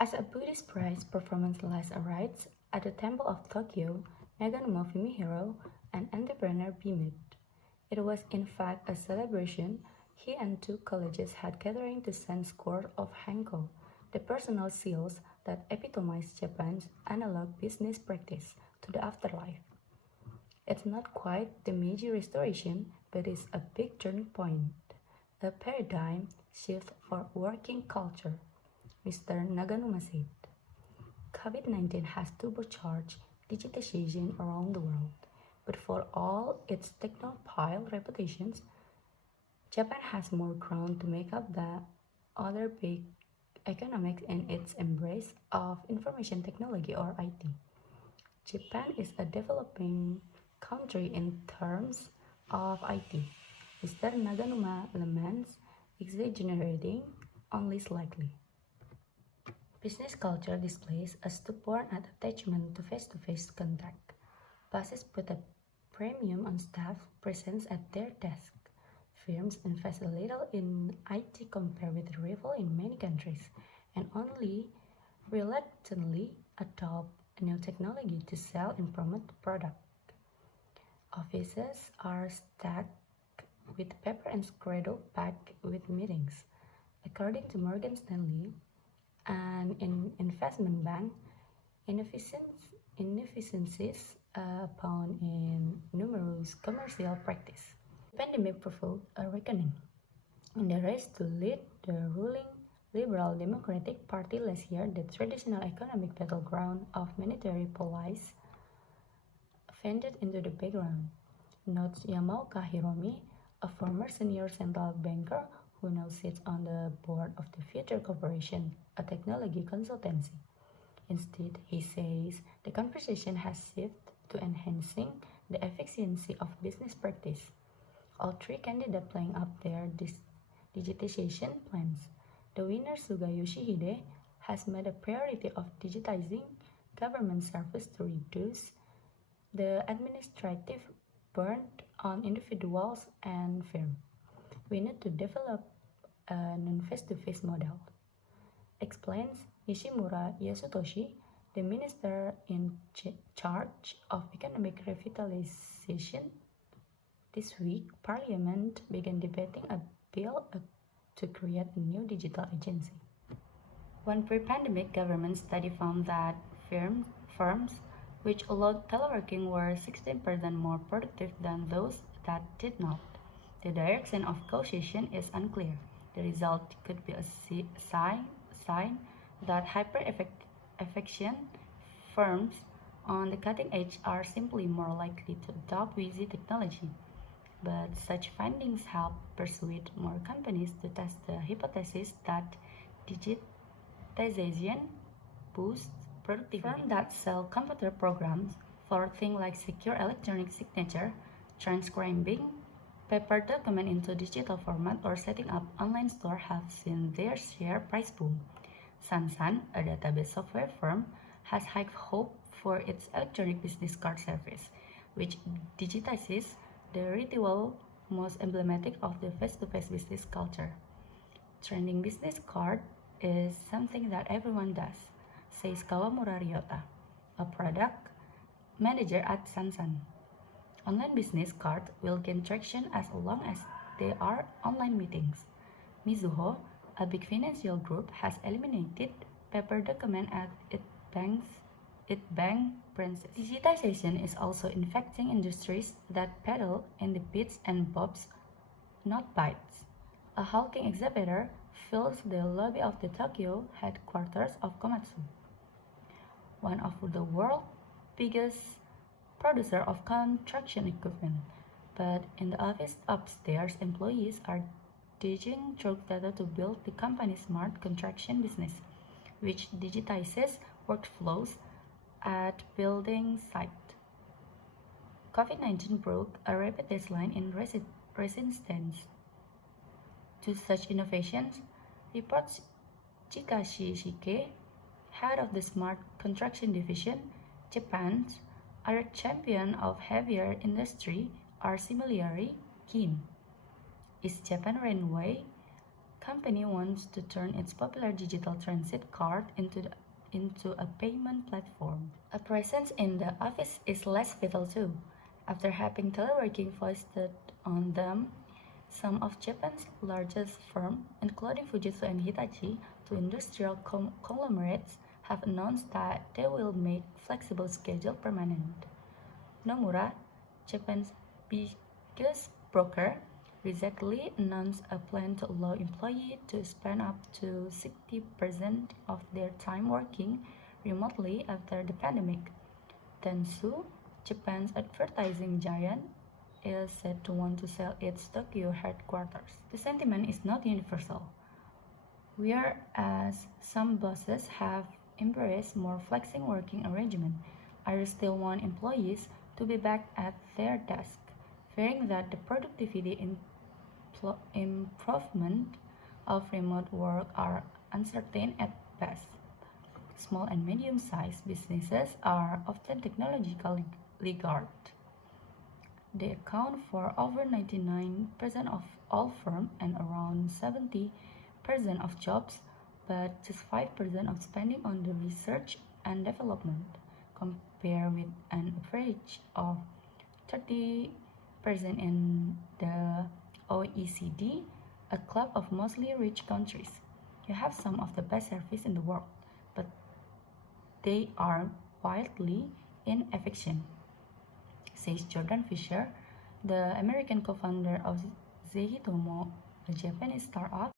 As a Buddhist priest performance last rites at the Temple of Tokyo, Naganuma Fumihiro, an entrepreneur, beamed. It was in fact a celebration. He and two colleagues had gathering to send scores of Hanko, the personal seals that epitomize Japan's analog business practice, to the afterlife. It's not quite the Meiji Restoration, but it's a big turning point, a paradigm shift for working culture, Mr. Naganuma said. COVID-19 has turbocharged digitization around the world, but for all its technophile reputations, Japan has more ground to make up the other big economies in its embrace of information technology or IT. Japan is a developing country in terms of IT. Mr. Naganuma laments, exaggerating only slightly. Business culture displays a stubborn attachment to face-to-face contact. Bosses put a premium on staff presence at their desk. Firms invest a little in IT compared with rival in many countries, and only reluctantly adopt new technology to sell and promote the product. Offices are stacked with paper and schedule packed with meetings. According to Morgan Stanley, an investment bank, inefficiencies abound in numerous commercial practice. The pandemic provoked a reckoning. In the race to lead the ruling Liberal Democratic Party last year, the traditional economic battleground of monetary policy faded into the background, notes Yamaoka Hiromi, a former senior central banker who now sits on the board of the Future Corporation, a technology consultancy. Instead, he says the conversation has shifted to enhancing the efficiency of business practice. All three candidates playing up their digitization plans. The winner, Suga Yoshihide, has made a priority of digitizing government service to reduce the administrative burden on individuals and firms. We need to develop a non-face-to-face model, explains Nishimura Yasutoshi, the minister in charge of economic revitalization. This week, Parliament began debating a bill to create a new digital agency. One pre-pandemic government study found that firms which allowed teleworking were 16% more productive than those that did not. The direction of causation is unclear. The result could be a sign that hyper-efficient firms on the cutting edge are simply more likely to adopt easy technology. But such findings help persuade more companies to test the hypothesis that digitization boosts productivity. Firms that sell computer programs for things like secure electronic signature, transcribing paper document into digital format, or setting up online store have seen their share price boom. Sansan, a database software firm, has high hope for its electronic business card service, which digitizes the ritual most emblematic of the face-to-face business culture. Trending business card is something that everyone does, says Kawamura Ryota, a product manager at Sansan. Online business cards will gain traction as long as there are online meetings. Mizuho, a big financial group, has eliminated paper document at its bank branches. Digitization is also infecting industries that peddle in the bits and bobs, not bytes. A hulking excavator fills the lobby of the Tokyo headquarters of Komatsu, one of the world's biggest producer of construction equipment. But in the office upstairs, employees are digging through data to build the company's smart construction business, which digitizes workflows at building site. COVID-19 broke a rapid baseline in resistance to such innovations, reports Chikashi Shike, head of the Smart Construction Division. Japan's other champion of heavier industry are similarly keen. Is Japan runaway company wants to turn its popular digital transit card into a payment platform. A presence in the office is less vital too. After having teleworking foisted on them, some of Japan's largest firms, including Fujitsu and Hitachi, two industrial conglomerates, have announced that they will make flexible schedule permanent. Nomura, Japan's biggest broker, recently announced a plan to allow employees to spend up to 60% of their time working remotely after the pandemic. Dentsu, Japan's advertising giant, is said to want to sell its Tokyo headquarters. The sentiment is not universal. Whereas some bosses have embraced more flexible working arrangement, others still want employees to be back at their desk, fearing that the productivity improvement of remote work are uncertain at best. Small and medium-sized businesses are often technologically laggard. They account for over 99% of all firms and around 70% of jobs, but just 5% of spending on the research and development, compared with an average of 30% in the OECD, a club of mostly rich countries. You have some of the best service in the world, but they are wildly inefficient, says Jordan Fisher, the American co-founder of Zeitomo, a Japanese startup